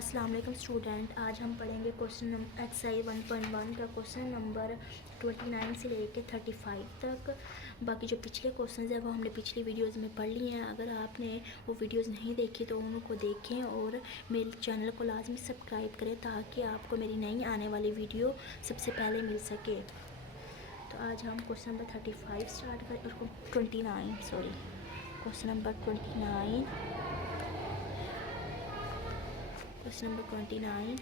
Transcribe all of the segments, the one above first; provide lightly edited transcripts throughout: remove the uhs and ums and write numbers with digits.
अस्सलाम वालेकुम स्टूडेंट। आज हम पढ़ेंगे क्वेश्चन नंबर एक्सरसाइज 1.1 का क्वेश्चन नंबर 29 से लेके 35 तक। बाकी जो पिछले क्वेश्चंस हैं वो हमने पिछली वीडियोस में पढ़ लिए हैं। अगर आपने वो वीडियोस नहीं देखी तो उनको देखें और मेरे चैनल को लाजमी सब्सक्राइब करें ताकि आपको मेरी नई आने वाली वीडियो सबसे पहले मिल सके। तो आज हम क्वेश्चन नंबर 35 स्टार्ट करें, 29 sorry, question number 29। Question number 29।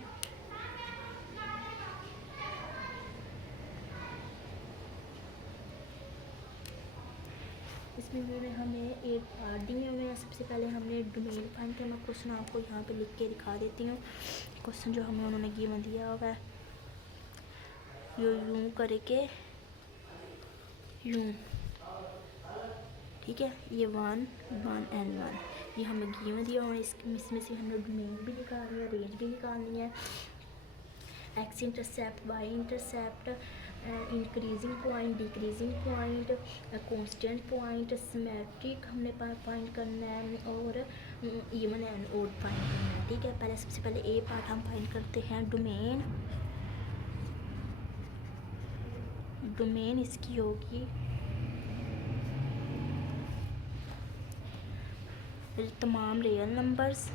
इसमें हमें एक पार्ट दिए हुए हैं। सबसे पहले हमने डोमेन फाइंड किया। मैं क्वेश्चन आपको यहाँ पे लिख के दिखा देती हूँ। क्वेश्चन जो हमें उन्होंने गिवन दिया हुआ है यूँ करके यूँ, ठीक है। ये 1 1 एंड 1 ये हमें गिवन दिया हुआ है। इसमें से हमने डोमेन भी निकालनी है, रेंज भी निकालनी है, x intercept, y intercept, increasing point, decreasing point, constant point, symmetric हमने फाइंड करना है और इवन एंड ओड फाइंड करना है, ठीक है। सबसे पहले ए पार्ट हम फाइंड करते हैं। डोमेन इसकी होगी तमाम रियल नंबर्स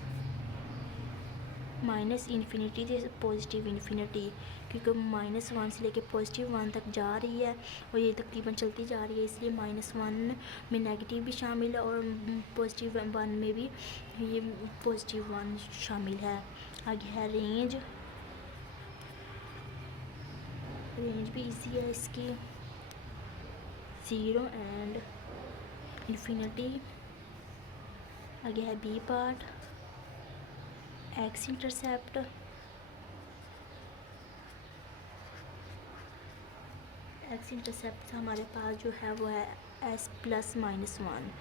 माइनस इन्फिनिटी से पॉजिटिव इन्फिनिटी, क्योंकि -1 से लेके +1 तक जा रही है और ये तकरीबन चलती जा रही है, इसलिए -1 में नेगेटिव भी शामिल है और +1 में भी ये +1 शामिल है। आगे है रेंज भी इजी है इसकी, 0 एंड इन्फिनिटी। आगे है बी पार्ट, एक्स इंटरसेप्ट, हमारे पास जो है वो है s +-1।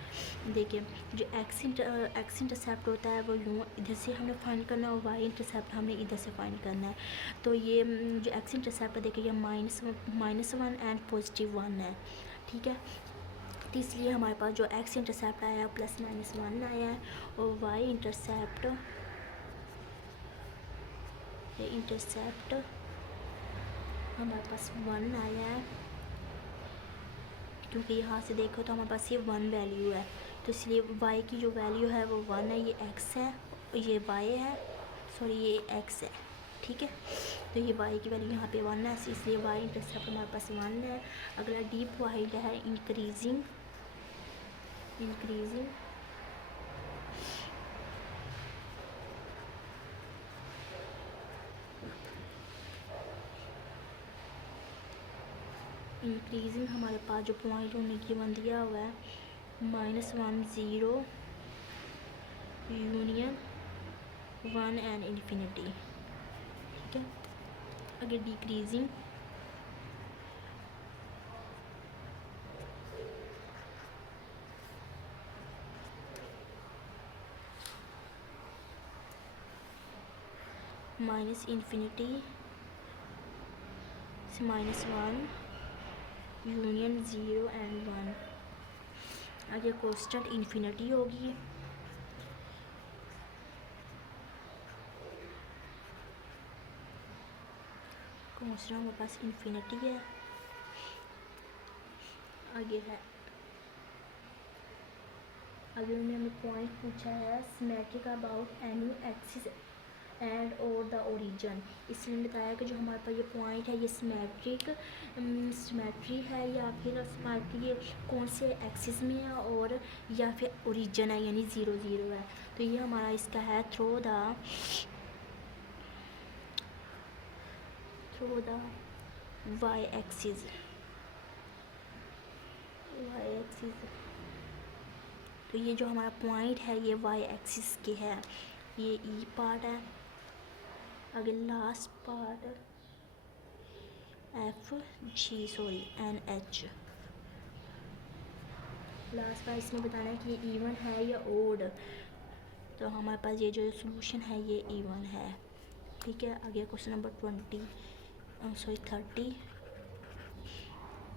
देखिए जो एक्स इंटरसेप्ट होता है वो यूँ इधर से हमने फाइंड करना है और वाई इंटरसेप्ट हमने इधर से फाइंड करना है। तो ये जो एक्स इंटरसेप्ट है देखिए ये -1 एंड +1 है, ठीक है। तो इसलिए हमारे पास जो एक्स इंटरसेप्ट आया है +-1 आया है और वाई इंटरसेप्ट हमारे पास 1 आया है, क्योंकि यहाँ से देखो तो हमारे पास ये 1 वैल्यू है, तो इसलिए y की जो वैल्यू है वो 1 है। ये x है, ये y है, सॉरी ये x है, ठीक है। तो ये y की वैल्यू यहाँ पे 1 है, इसलिए y इंटरसेप्ट हमारे पास 1 है। अगला डी पॉइंट है इंक्रीजिंग हमारे पास जो पॉइंट उन्हें गिवन दिया हुआ है -1 0 यूनियन 1 एंड इन्फिनिटी, ठीक है। आगे डिक्रीजिंग -इन्फिनिटी से -1 यूनियन 0 एंड 1। आगे कांस्टेंट इन्फिनिटी होगी, कांस्टेंट हमारे पास इन्फिनिटी है। आगे उन्होंने हमें पॉइंट पूछा है symmetric about any axis and और द ओरिजिन। इसलिए बताया कि जो हमारे पास ये पॉइंट है ये सिमेट्री है या फिर ये कौन से एक्सिस में है और या फिर ओरिजिन है यानी 0 0 है। तो ये हमारा इसका है थ्रो द वाई एक्सिस। तो ये जो हमारा पॉइंट है ये वाई एक्सिस के है, ये ई पार्ट है। आगे last part NH। Last part इसमें बताना है कि ये इवन है या ओड। तो हमारे पास ये जो सॉल्यूशन है ये इवन है, ठीक है। आगे क्वेश्चन नंबर 30।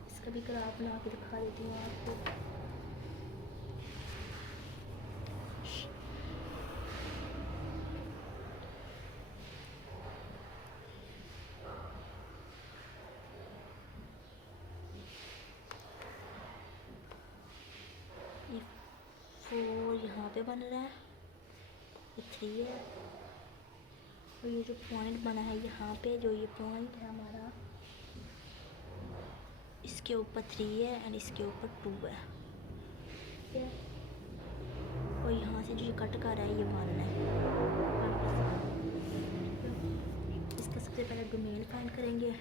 इसका भी ग्राफ बना के दिखा देती हूँ आपको। बन रहा है, ये 3 है, और ये जो पॉइंट बना है यहाँ पे, जो ये पॉइंट है हमारा, इसके ऊपर 3 है एंड इसके ऊपर 2 है, ठीक है। और यहाँ से जो ये कट कर रहा है ये 1 है। इसका सबसे पहले डोमेन फाइंड करेंगे।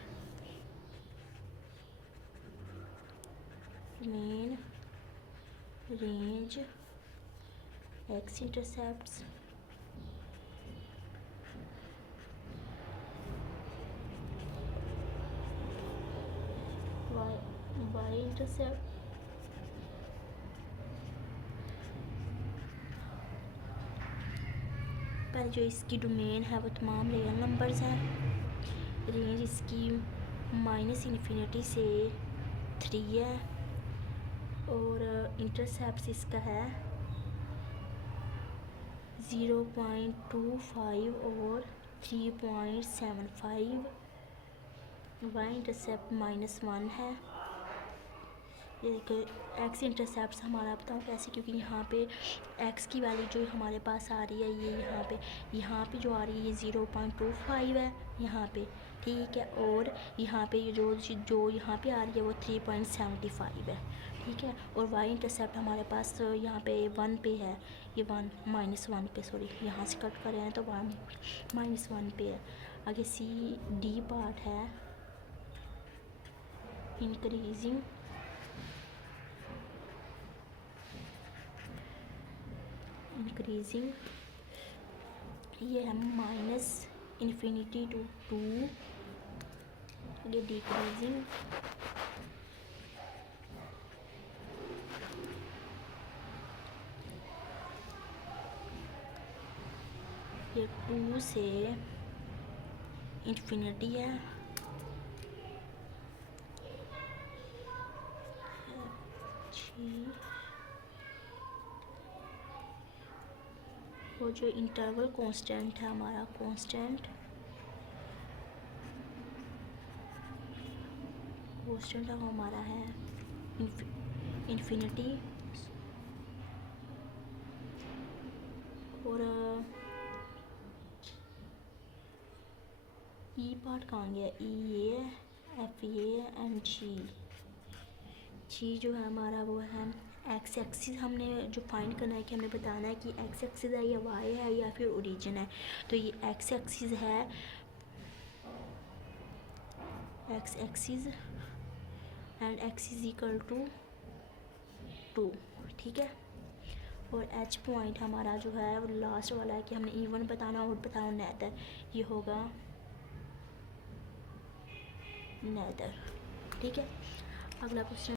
Domain range x intercepts y intercept पर जो इसकी डोमेन है वो तमाम रियल नंबर्स हैं। रेंज इसकी -∞ से 3 है और इंटरसेप्ट्स इसका है 0.25 और 3.75। वाई इंटरसेप्ट -1 है। एक एक्स इंटरसेप्ट हमारा बताऊँ कैसे, क्योंकि यहाँ पे एक्स की वैल्यू जो हमारे पास आ रही है ये यहाँ पे जो आ रही है ये 0.25 है यहाँ पे, ठीक है। और यहाँ पे जो यहाँ पे आ रही है वो 3.75 है, ठीक है। और वाई इंटरसेप्ट हमारे पास यहाँ पे 1 पे है, ये -1 पे, सॉरी यहाँ से कट कर रहे हैं तो -1 पे है। आगे सी डी पार्ट है इंक्रीजिंग ये है -∞ to 2, ये डिक्रीजिंग ये 2 से इन्फिनिटी है, वो जो इंटरवल कांस्टेंट है हमारा, कांस्टेंट हमारा है इन्फिनिटी। और ई पार्ट कहाँ गया, ई ए एफ ए एंड जी जो है हमारा वो है एक्स एक्सिस। हमने जो फाइंड करना है कि हमें बताना है कि एक्स एक्सिस है या वाई है या फिर ओरिजिन है। तो ये एक्स एक्सिस है, x axis and x is equal to 2, ठीक है। और एच पॉइंट हमारा जो है वो लास्ट वाला है कि हमने इवन बताना और बताना नेदर, ये होगा नेदर, ठीक है। अगला क्वेश्चन